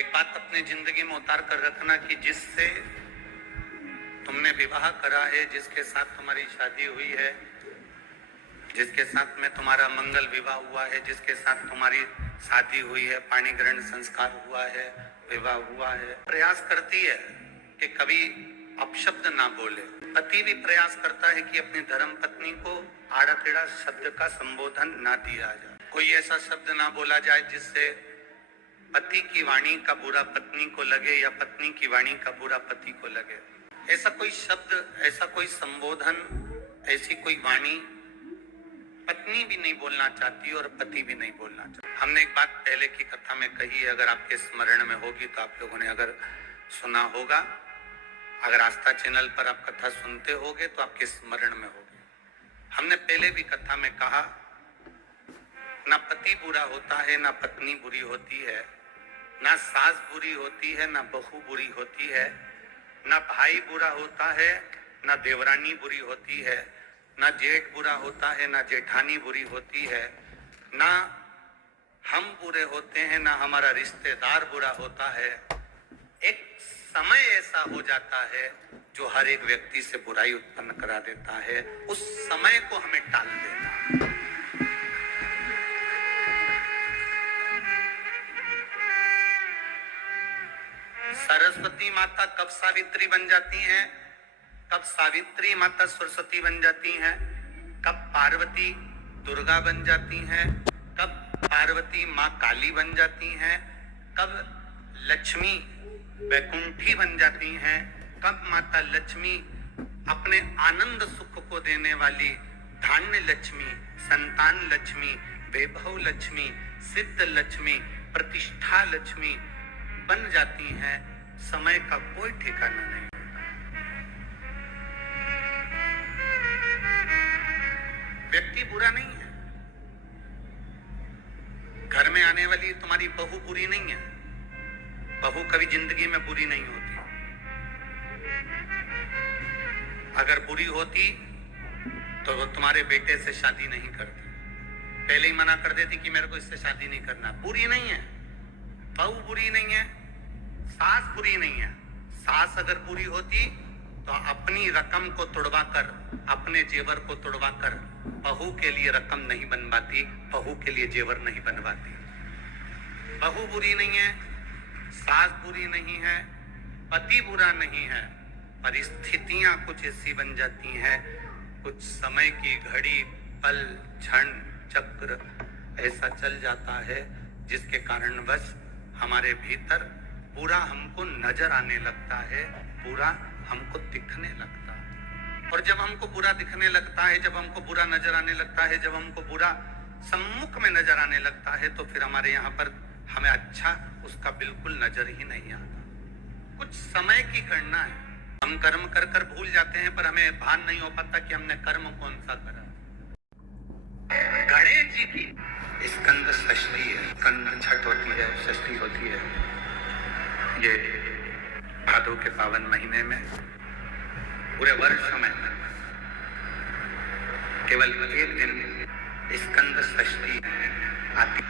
एक बात अपनी जिंदगी में उतार कर रखना कि जिससे तुमने विवाह करा है, जिसके साथ तुम्हारी शादी हुई है, जिसके साथ में तुम्हारा मंगल विवाह हुआ है, जिसके साथ तुम्हारी शादी हुई है, पाणी ग्रहण संस्कार हुआ है, विवाह हुआ है, प्रयास करती है कि कभी अपशब्द ना बोले। पति भी प्रयास करता है कि अपनी धर्म पत्नी को आड़ा टेढ़ा शब्द का संबोधन ना दिया जाए, कोई ऐसा शब्द ना बोला जाए जिससे पति की वाणी का बुरा पत्नी को लगे या पत्नी की वाणी का बुरा पति को लगे। ऐसा कोई शब्द, ऐसा कोई संबोधन, ऐसी कोई वाणी पत्नी भी नहीं बोलना चाहती और पति भी नहीं बोलना चाहता। हमने एक बात पहले की कथा में कही, अगर आपके स्मरण में होगी तो आप लोगों ने अगर सुना होगा, अगर आस्था चैनल पर आप कथा सुनते होगे तो आपके स्मरण में होगी। हमने पहले भी कथा में कहा, ना पति बुरा होता है, ना पत्नी बुरी होती है, ना सास बुरी होती है, ना बहू बुरी होती है, ना भाई बुरा होता है, ना देवरानी बुरी होती है, ना जेठ बुरा होता है, ना जेठानी बुरी होती है, ना हम बुरे होते हैं, ना हमारा रिश्तेदार बुरा होता है। एक समय ऐसा हो जाता है जो हर एक व्यक्ति से बुराई उत्पन्न करा देता है, उस समय को हमें टाल देना। सरस्वती माता कब सावित्री बन जाती हैं, कब सावित्री माता सरस्वती बन जाती हैं, कब पार्वती दुर्गा बन जाती हैं, कब पार्वती माँ काली बन जाती हैं, कब लक्ष्मी वैकुंठी बन जाती हैं, कब माता लक्ष्मी अपने आनंद सुख को देने वाली धान्य लक्ष्मी, संतान लक्ष्मी, वैभव लक्ष्मी, सिद्ध लक्ष्मी, प्रतिष्ठा लक्ष्मी बन जाती हैं, समय का कोई ठिकाना नहीं। व्यक्ति बुरा नहीं है, घर में आने वाली तुम्हारी बहू बुरी नहीं है, बहू कभी जिंदगी में बुरी नहीं होती। अगर बुरी होती तो वो तुम्हारे बेटे से शादी नहीं करती, पहले ही मना कर देती कि मेरे को इससे शादी नहीं करना। बुरी नहीं है, बहू बुरी नहीं है, सास बुरी नहीं है। सास अगर बुरी होती तो अपनी रकम को तुड़वा कर, अपने जेवर को तुड़वा कर बहू के लिए रकम नहीं बनवाती, बहू के लिए जेवर नहीं बनवाती। बहू बुरी नहीं है, सास बुरी नहीं है, पति बुरा नहीं है, परिस्थितियां कुछ ऐसी बन जाती हैं, कुछ समय की घड़ी, पल, क्षण, चक्र ऐसा चल जाता है जिसके कारणवश हमारे भीतर बुरा हमको नजर आने लगता है, बुरा हमको दिखने लगता है। और जब हमको बुरा दिखने लगता है, जब हमको बुरा नजर आने लगता है, जब हमको बुरा सम्मुख में नजर आने लगता है, तो फिर हमारे यहाँ पर हमें अच्छा उसका बिल्कुल नजर ही नहीं आता। कुछ समय की गणना है, हम कर्म कर कर भूल जाते हैं, पर हमें भान नहीं हो पाता कि हमने कर्म कौन सा करा। गणेश जी की स्कंद षष्ठी है, स्कंद छठ होती है, षष्ठी होती है। ये भादों के पावन महीने में पूरे वर्ष में केवल एक दिन स्कंद षष्ठी आती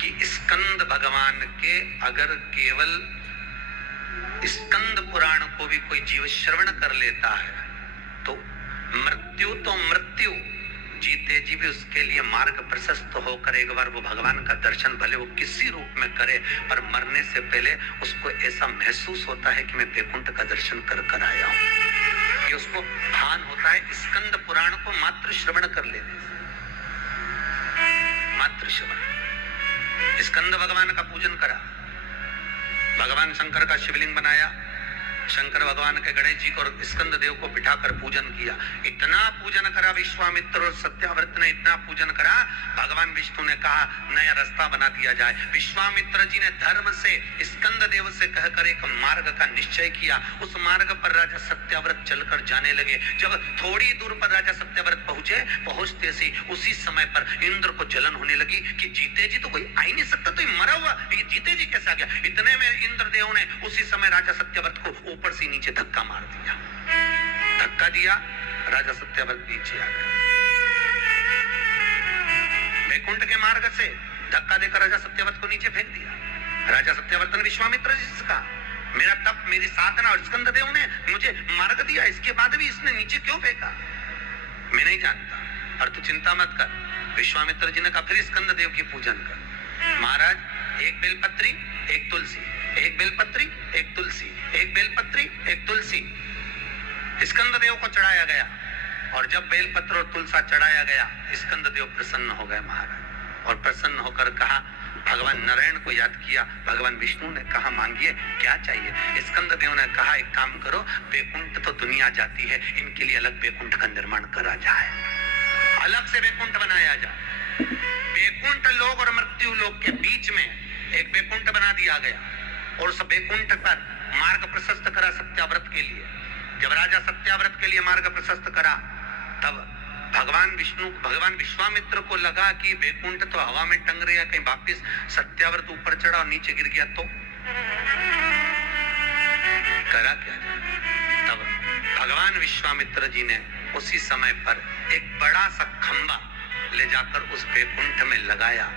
कि स्कंद भगवान के अगर केवल स्कंद पुराण को भी कोई जीव श्रवण कर लेता है तो मृत्यु तो मृत्यु, जीते जी भी उसके लिए मार्ग प्रशस्त होकर एक बार वो भगवान का दर्शन भले वो किसी रूप में करे, पर मरने से पहले उसको ऐसा महसूस होता है कि मैं वैकुंठ का दर्शन कर कर आया हूं। ये उसको भान होता है स्कंद पुराण को मात्र श्रवण कर लेने से। मात्र श्रवण, स्कंद भगवान का पूजन करा, भगवान शंकर का शिवलिंग बनाया, शंकर भगवान के गणेश जी को और स्कंद देव को बिठाकर पूजन किया। इतना पूजन करा विश्वामित्र और सत्याव्रत ने, इतना पूजन करा, भगवान विष्णु ने कहा नया रास्ता बना दिया जाए। विश्वामित्र जी ने धर्म से स्कंद देव से कहकर एक मार्ग का निश्चय किया। उस मार्ग पर राजा सत्याव्रत चलकर जाने लगे। जब थोड़ी दूर पर राजा सत्याव्रत पहुंचे, पहुंचते सी उसी समय पर इंद्र को जलन होने लगी कि जीते जी तो कोई आ ही नहीं सकता, तो मरा हुआ ये जीते जी कैसा गया। इतने में इंद्रदेव ने उसी समय राजा सत्याव्रत को ऊपर से नीचे धक्का मार दिया। धक्का दिया, राजा सत्याव्रत नीचे आ गया। वैकुंठ के मार्ग से धक्का देकर राजा सत्याव्रत को नीचे फेंक दिया। राजा सत्यव्रत ने विश्वामित्र जी से कहा, मेरा तप, मेरी साधना और स्कंद देव ने मुझे मार्ग दिया, इसके बाद भी इसने नीचे क्यों फेंका? मैं नहीं जानता, और तू चिंता मत कर। विश्वामित्र जी ने कहा, फिर स्कंद देव की पूजन कर। महाराज, एक बेलपत्री, एक तुलसी, एक बेलपत्री, एक तुलसी, एक बेलपत्री, एक तुलसी स्कंद देव को चढ़ाया गया। और जब बेलपत्र और तुलसा चढ़ाया गया, स्कंद देव प्रसन्न हो गए महाराज, और प्रसन्न होकर कहा, भगवान नारायण को याद किया। भगवान विष्णु ने कहा, मांगिए क्या चाहिए? स्कंद देव ने कहा, एक काम करो, वैकुंठ तो दुनिया जाती है, इनके लिए अलग वैकुंठ का निर्माण करा जाए, अलग से वैकुंठ बनाया जाए। वैकुंठ लोक और मृत्यु लोक के बीच में एक वैकुंठ बना दिया गया, और उस वैकुंठ पर मार्ग प्रशस्त करा सत्याव्रत के लिए। जब राजा सत्याव्रत के लिए मार्ग प्रशस्त करा, तब भगवान विश्वामित्र को लगा कि वैकुंठ तो हवा में टंग रहा है, कहीं वापिस सत्याव्रत ऊपर चढ़ा और नीचे गिर गया तो करा क्या? तब भगवान विश्वामित्र जी ने उसी समय पर एक बड़ा सा खंबा ले जाकर उस वैकुंठ में लगाया।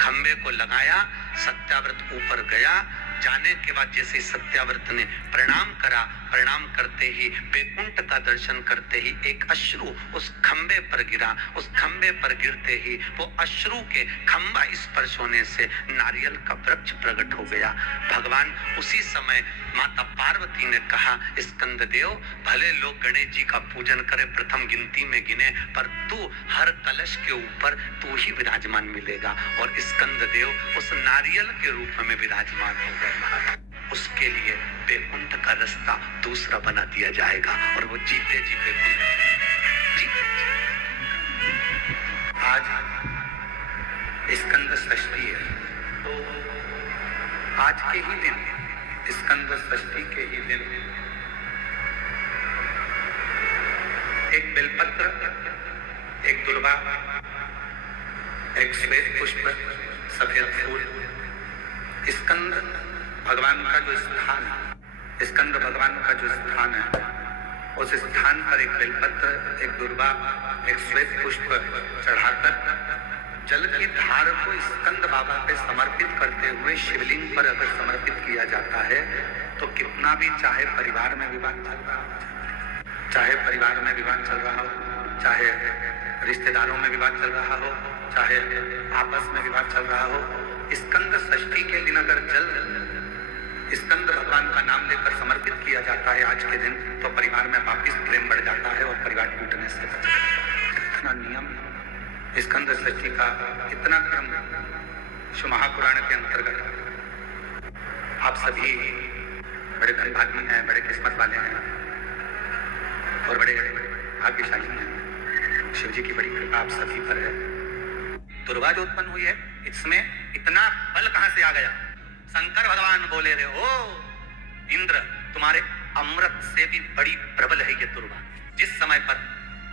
खंबे को लगाया, सत्याव्रत ऊपर गया। जाने के बाद जैसे सत्याव्रत ने प्रणाम करा, प्रणाम करते ही, वैकुंठ का दर्शन करते ही एक अश्रु उस खंबे पर गिरा। उस खंबे पर गिरते ही वो अश्रु के खंबा स्पर्श होने से नारियल का वृक्ष प्रकट हो गया। भगवान उसी समय माता पार्वती ने कहा, स्कंद देव, भले लोग गणेश जी का पूजन करे, प्रथम गिनती में गिने, पर तू हर कलश के ऊपर तू ही विराजमान मिलेगा। और स्कंद देव उस नारियल के रूप में विराजमान हो गए महाराज। उसके लिए वैकुंठ का रास्ता दूसरा बना दिया जाएगा, और वो जीते जी वैकुंठ जीते। आज स्कंद षष्ठी है, तो आज के ही दिन, स्कंद षष्ठी के ही दिन, एक बेलपत्र, एक दुर्वा, एक श्वेत पुष्प, सफेद फूल, स्कंद भगवान का जो स्थान है, स्कंद भगवान का जो स्थान है, उस स्थान पर एक बेलपत्र, एक दुर्वा, एक श्वेत पुष्प चढ़ाकर जल की धार को स्कंद बाबा पे समर्पित करते हुए शिवलिंग पर अगर समर्पित किया जाता है, तो कितना भी, चाहे परिवार में विवाद चल रहा हो, चाहे परिवार में विवाद चल रहा हो, चाहे रिश्तेदारों में विवाद चल रहा हो, चाहे आपस में विवाद चल रहा हो, स्कंद षष्ठी के दिन अगर जल स्कंद भगवान का नाम लेकर समर्पित किया जाता है आज के दिन, तो परिवार में वापिस प्रेम बढ़ जाता है और परिवार टूटने से बचता है। इतना नियम स्कंद षष्ठी का, इतना क्रम शिव महापुराण के अंतर्गत। आप सभी बड़े धनभागी हैं, बड़े किस्मत वाले हैं और बड़े भाग्यशाली हैं। शिव जी की बड़ी कृपा आप सभी पर है। दुर्गा जो उत्पन्न हुई है, इसमें इतना बल कहां से आ गया? शंकर भगवान बोले रे, ओ इंद्र, तुम्हारे अमृत से भी बड़ी प्रबल है ये दुर्गा। जिस समय पर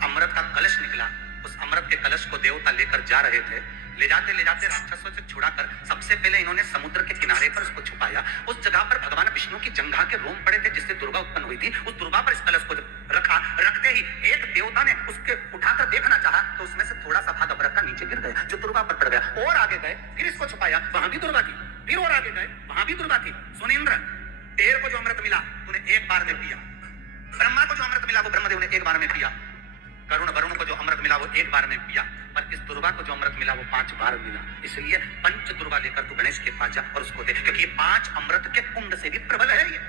अमृत का कलश निकला, उस अमृत के कलश को देवता लेकर जा रहे थे, ले जाते राक्षसों से छुड़ाकर सबसे पहले इन्होंने समुद्र के किनारे पर उसको छुपाया। उस जगह पर भगवान विष्णु की जंघा के रोम पड़े थे, जिससे दुर्गा उत्पन्न हुई थी। उस दुर्गा पर इस कलश को रखा, रखते ही एक देवता ने उसके उठाकर देखना चाहा, तो उसमें से थोड़ा सा भाग अमृत का नीचे गिर गया, जो दुर्गा पर पड़ गया। और आगे गए, फिर इसको छुपाया, वहां भी दुर्गा थी। फिर और आगे गए, वहां भी दुर्गा थी। सुनिंद्र, तेरे को जो अमृत मिला तूने एक बार में पिया। ब्रह्मा को जो अमृत मिला वो ब्रह्मदेव ने एक बार में पिया। वरुण को जो अमृत मिला वो एक बार में पिया, पर इस दुर्गा को जो अमृत मिला वो 5 बार मिला। इसलिए पंच दुर्गा लेकर तू गणेश के पास जा और उसको दे, क्योंकि ये 5 अमृत के कुंड से भी प्रबल है ये।